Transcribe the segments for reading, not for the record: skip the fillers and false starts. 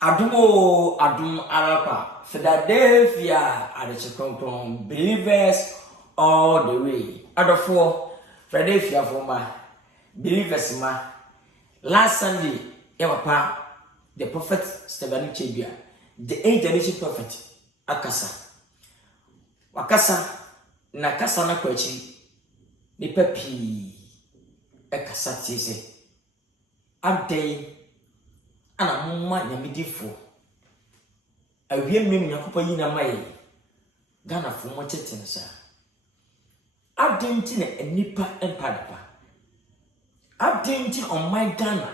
Adumo Adum Arapa Philadelphia Adechikonkon believers all the way. Adofo Philadelphia for believers ma. Last Sunday, the prophet Steven Adom Kyei Duah, the 8th generation prophet Akasa. Wakasa na kasa na kwachi ni papi ekasa tise. Abdei ana mumma nyamidifo awie mmem nyakopa yi na mai Ghana fo mo tetene sa abdenti na enipa empadapa abdenti on my Ghana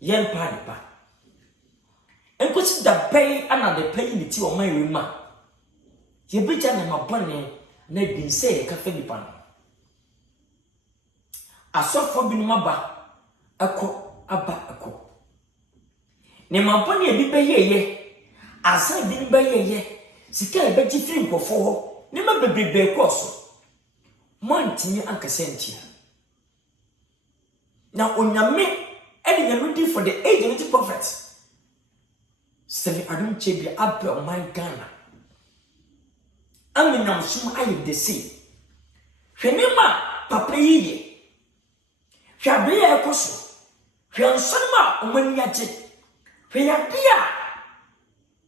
yen padapa enkosi da pay ana de pay ni ti on my rema ye beja na mabone na dinse ka fe nipa no asofo binu maba akọ ne mabone bi beyeye asa bi beyeye sika e beji firi nkofo ho ne mabebrebe koso montini ankasentia na onyame edi nyamudi for the age of the prophet Steven Adom Kyei Duah abel my Ghana aminam sum aye de see hwenema papa yiye hwabe ya ekoso hwansonma omani age hweyadea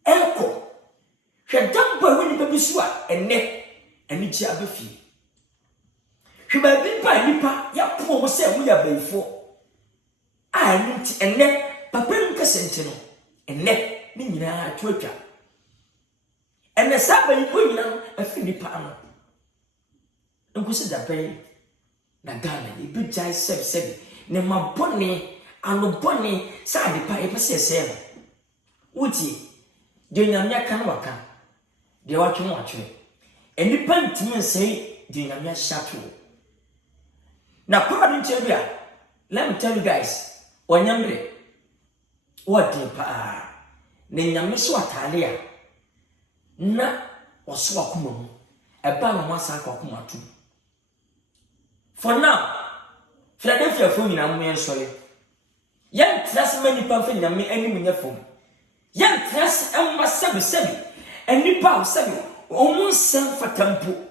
eko hwedamba woni bebisu a enne anigi abefi hweba bi pa nipa ya po mo se mu ya baifo a nti enne papa nka sente no enne ni nyina atwatwa enne saba yi ko nyina afi nipa ano nkusi da bai na Ghana ibi jai seb ne mabone anobone sa de pa e pese se wuti de nyamya kan waka de watwe enipa ntimi nsei de nyamya shato na Kwadwo Kyei Duah. Let me tell you guys, onyamre what pa ne nyame so atale a na oso akoma mu eba no masa akoma tu. For now, Philadelphia for nyina mu ensore yan trust many pa fa nyame anim nya fom yan trust emma sebi enipa sebi omun sen fatampo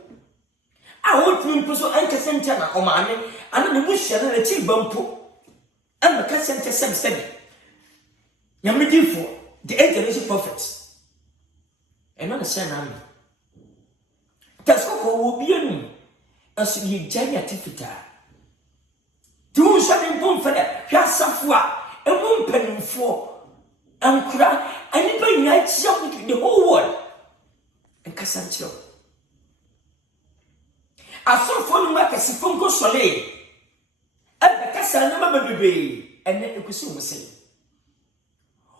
a wotun puso ankasenta na omane ana ne muhia na chi bampo ama kasenta sebi nyame difo the 8th generation prophets eno na say na me tasko ko wo bienu aso ye janya tifita tu so ne bom fada hwa safo a emu mpanimfo ankura ani ba nya chia the whole world Nkansah asofo no makasi fonko sole ebe kasa na mabebe ene ekusi wo sei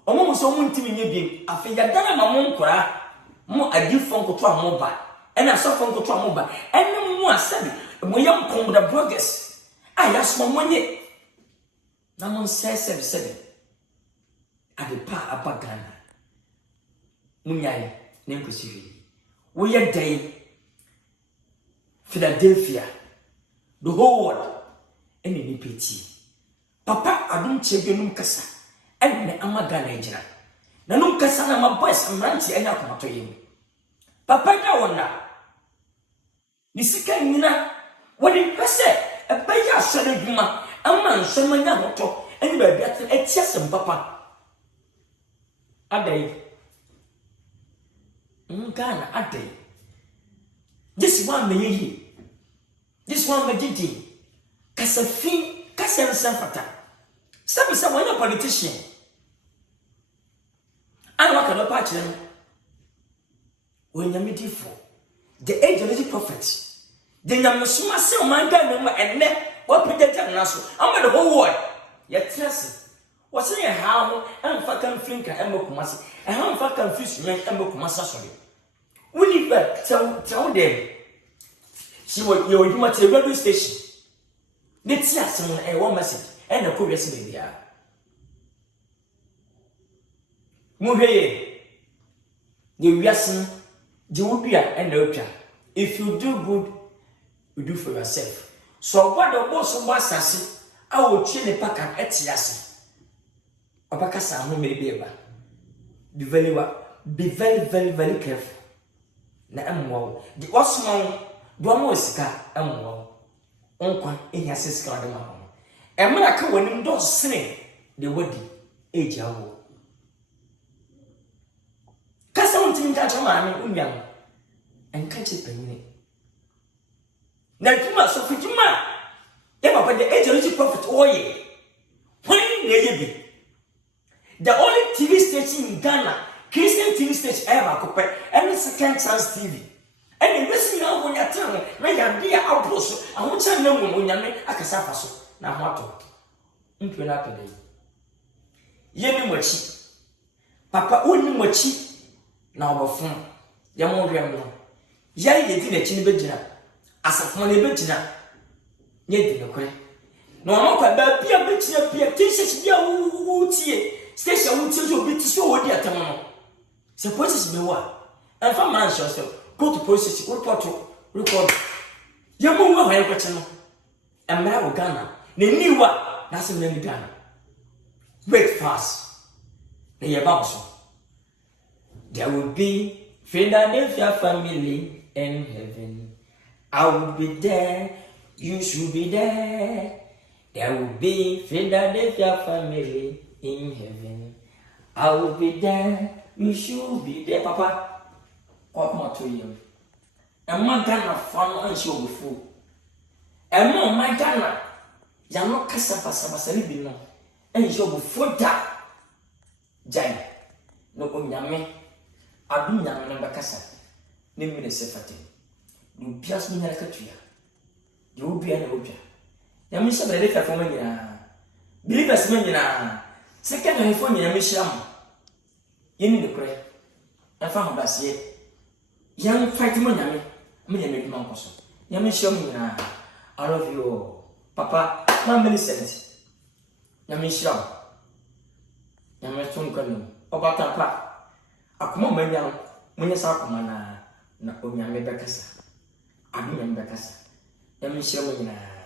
omo mo so mo ntimi nya biem afi ya dana ma mo nkora mo adi fonko to amo ba ene asofo fonko to amo ba ene mo asabi mo yam komda bloggers aya so mo nye na mo sebi ade pa abagana munyai ne nkusi wi wo ye dai Philadelphia, the whole world, and any pity. Papa, Adom Kyei Duah Nkansah, and ne amagana ejina. Na Nkansah na my boys and ranti enya komato yim. Papa da wona. Ni sika nyina, wodi pese e baya asore dwuma, ama nsomanya hoto, eni ba biate etiasem papa. Adai. Ngana adai. This one me this one me didi kasafin kasensan fata sabi sa wanya politician and what can patch them when you meet for the 8th generation prophet the namusuma se man ga no enne what predict na so am the whole world ya trust what say how and fa kan flinka and mokumasi and how fa kan fish men and mokumasa sorry we tell them she was your radio station. Let's see one message and a curious media. Muhe, you listen, Jubia and Ocha. If you do good, you do for yourself. So, what the boss was I will chill a pack at Etiasi. Abakasa, who may be able. be very careful. Na emwo the osmo do mo sika emwo onkwa ehia sika de ma ho emra ka wanim do sene de wadi eja wo kasa untin ka chama ni unyan enka che panyine na tuma so fituma e papa de eja prophet oye when they be the only TV station in Ghana, Christian TV station ever compare any second chance TV. And the best now when you're telling me, you're dear outpost, I want to know when you're making a casapasso. Now, what? Into an apple day. Yemi mochi. Papa only mochi. Now, of phone. Yamo Ramon. Yay, you did a chin bedina. As a funny bedina. Yet, no cray. No, I'm not about beer bedina, beer, tissues, beer, station will tell you a bit so what dear Tamano. Suppose me what? And for man shall go to process, report. You move away, Pachano. And Maro Ghana. They knew what? That's a name Ghana. Wait fast. They about so. There will be Philadelphia family in heaven. I will be there. You should be there. There will be Philadelphia family in heaven. I will be there. You should be there, Papa. What more to you? And my Ghana fun and show before. And more my Ghana. You're not Cassava, no. And show before that. Jai. No, Yame. I do young number Cassa. Name me the Sefati. You pierce me like a tree. You will be an obja. Yami said the letter for me. Believe us, Menina. Second, I phone Yamisham. You need the cray. I found us yet. Young fighting Yami. Me and make Mancoso. Yamisham. I love you, Papa. My Millicent. Yamisham. Yamatunkan. Obata Papa. A come on, young. When you saw Comana. Na Oyame Becassa. I mean Becassa. Yamisham.